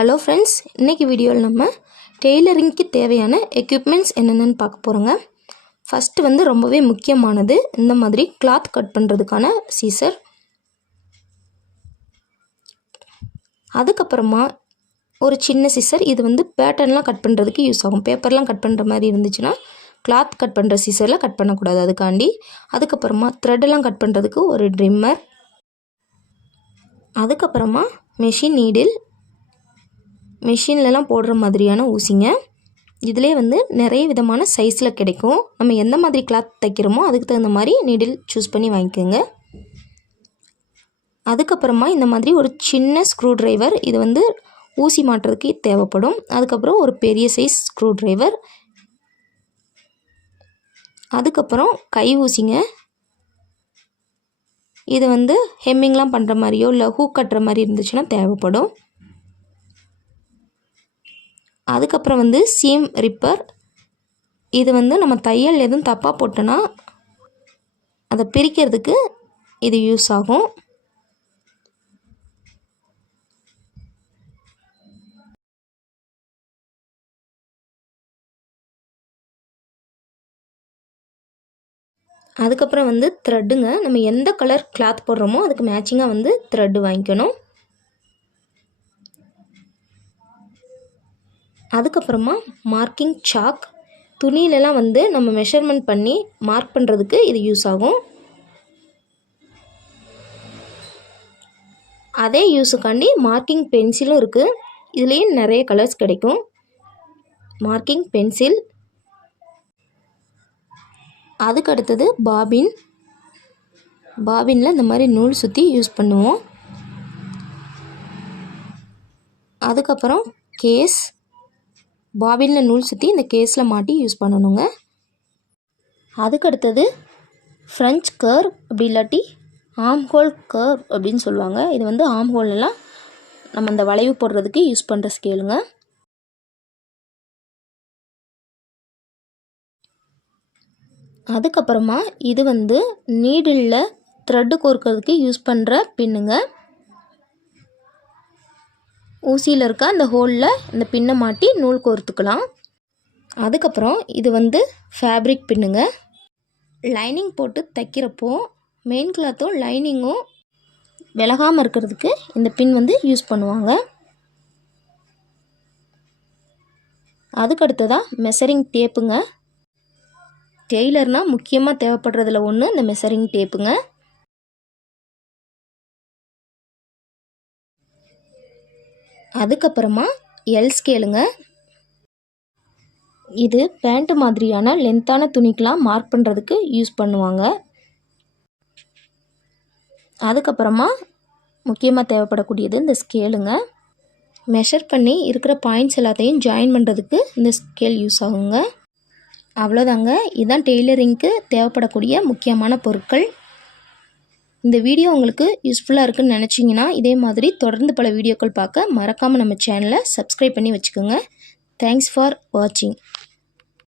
Hello friends, இன்றைக்கி வீடியோவில் நம்ம டெய்லரிங்க்கு தேவையான எக்யூப்மெண்ட்ஸ் என்னென்னு பார்க்க போகிறோங்க. ஃபஸ்ட்டு வந்து ரொம்பவே முக்கியமானது இந்த மாதிரி கிளாத் கட் பண்ணுறதுக்கான சீசர். அதுக்கப்புறமா ஒரு சின்ன சீசர், இது வந்து பேட்டர்ன்லாம் கட் பண்ணுறதுக்கு யூஸ் ஆகும். பேப்பர்லாம் கட் பண்ணுற மாதிரி இருந்துச்சுன்னா கிளாத் கட் பண்ணுற சீசரில் கட் பண்ணக்கூடாது, அதுக்காண்டி. அதுக்கப்புறமா த்ரெட்டெல்லாம் கட் பண்ணுறதுக்கு ஒரு ட்ரிம்மர். அதுக்கப்புறமா மெஷின் நீடில், மெஷின்லலாம் போடுற மாதிரியான ஊசிங்க. இதிலே வந்து நிறைய விதமான சைஸில் கிடைக்கும். நம்ம எந்த மாதிரி கிளாத் தைக்கிறோமோ அதுக்கு தகுந்த மாதிரி நீடில் சூஸ் பண்ணி வாங்கிக்கோங்க. அதுக்கப்புறமா இந்த மாதிரி ஒரு சின்ன ஸ்க்ரூ ட்ரைவர், இது வந்து ஊசி மாட்டுறதுக்கு தேவைப்படும். அதுக்கப்புறம் ஒரு பெரிய சைஸ் ஸ்க்ரூ ட்ரைவர். அதுக்கப்புறம் கை ஊசிங்க. இது வந்து ஹெம்மிங்லாம் பண்ணுற மாதிரியோ இல்லை ஹூக் கட்டுற மாதிரி இருந்துச்சுன்னா தேவைப்படும். அதுக்கப்புறம் வந்து சீம் ரிப்பர். இது வந்து நம்ம தையல் எதுவும் தப்பாக போட்டோன்னா அதை பிரிக்கிறதுக்கு இது யூஸ் ஆகும். அதுக்கப்புறம் வந்து த்ரெட்டுங்க. நம்ம எந்த கலர் கிளாத் போடுறோமோ அதுக்கு மேட்சிங்காக வந்து த்ரெட்டு வாங்கிக்கணும். அதுக்கப்புறமா மார்க்கிங் சாக். துணியிலலாம் வந்து நம்ம மெஷர்மெண்ட் பண்ணி மார்க் பண்ணுறதுக்கு இது யூஸ் ஆகும். அதே யூஸுக்காண்டி மார்க்கிங் பென்சிலும் இருக்குது. இதுலேயும் நிறைய கலர்ஸ் கிடைக்கும். Marking pencil. அதுக்கு அடுத்தது பாபின். பாபினில் இந்த மாதிரி நூல் சுற்றி யூஸ் பண்ணுவோம். அதுக்கப்புறம் கேஸ். பாபினில் நூல் சுற்றி இந்த கேஸில் மாட்டி யூஸ் பண்ணணுங்க. அதுக்கடுத்தது ஃப்ரெஞ்ச் கர்வ், அப்படி இல்லாட்டி ஆம் ஹோல் கர்வ் அப்படின்னு சொல்லுவாங்க. இது வந்து ஆம் ஹோல்லாம் நம்ம இந்த வளைவு போடுறதுக்கு யூஸ் பண்ணுற ஸ்கேலுங்க. அதுக்கப்புறமா இது வந்து நீடிலில் த்ரெட்டு கோர்க்கிறதுக்கு யூஸ் பண்ணுற பின்னுங்க. ஊசியில் இருக்க அந்த ஹோலில் இந்த பின்னை மாட்டி நூல் கோர்த்துக்கலாம். அதுக்கப்புறம் இது வந்து ஃபேப்ரிக் பின்னுங்க. லைனிங் போட்டு தைக்கிறப்போ மெயின் கிளாத்தும் லைனிங்கும் விலகாமல் இருக்கிறதுக்கு இந்த பின் வந்து யூஸ் பண்ணுவாங்க. அதுக்கடுத்ததாக மெஷரிங் டேப்புங்க. டெய்லர்னால் முக்கியமாக தேவைப்படுறதுல ஒன்று இந்த மெஷரிங் டேப்புங்க. அதுக்கப்புறமா எல் ஸ்கேலுங்க. இது பேண்ட் மாதிரியான லென்த்தான துணிக்கெலாம் மார்க் பண்ணுறதுக்கு யூஸ் பண்ணுவாங்க. அதுக்கப்புறமா முக்கியமாக தேவைப்படக்கூடியது இந்த ஸ்கேலுங்க. மெஷர் பண்ணி இருக்கிற பாயிண்ட்ஸ் எல்லாத்தையும் ஜாயின் பண்ணுறதுக்கு இந்த ஸ்கேல் யூஸ் ஆகுங்க. அவ்வளோதாங்க, இதுதான் டெய்லரிங்க்கு தேவைப்படக்கூடிய முக்கியமான பொருட்கள். இந்த வீடியோ உங்களுக்கு யூஸ்ஃபுல்லாக இருக்குன்னு நினச்சிங்கன்னா இதே மாதிரி தொடர்ந்து பல வீடியோக்கள் பார்க்க மறக்காமல் நம்ம சேனலை சப்ஸ்கிரைப் பண்ணி வச்சுக்கோங்க. தேங்க்ஸ் ஃபார் வாட்சிங்.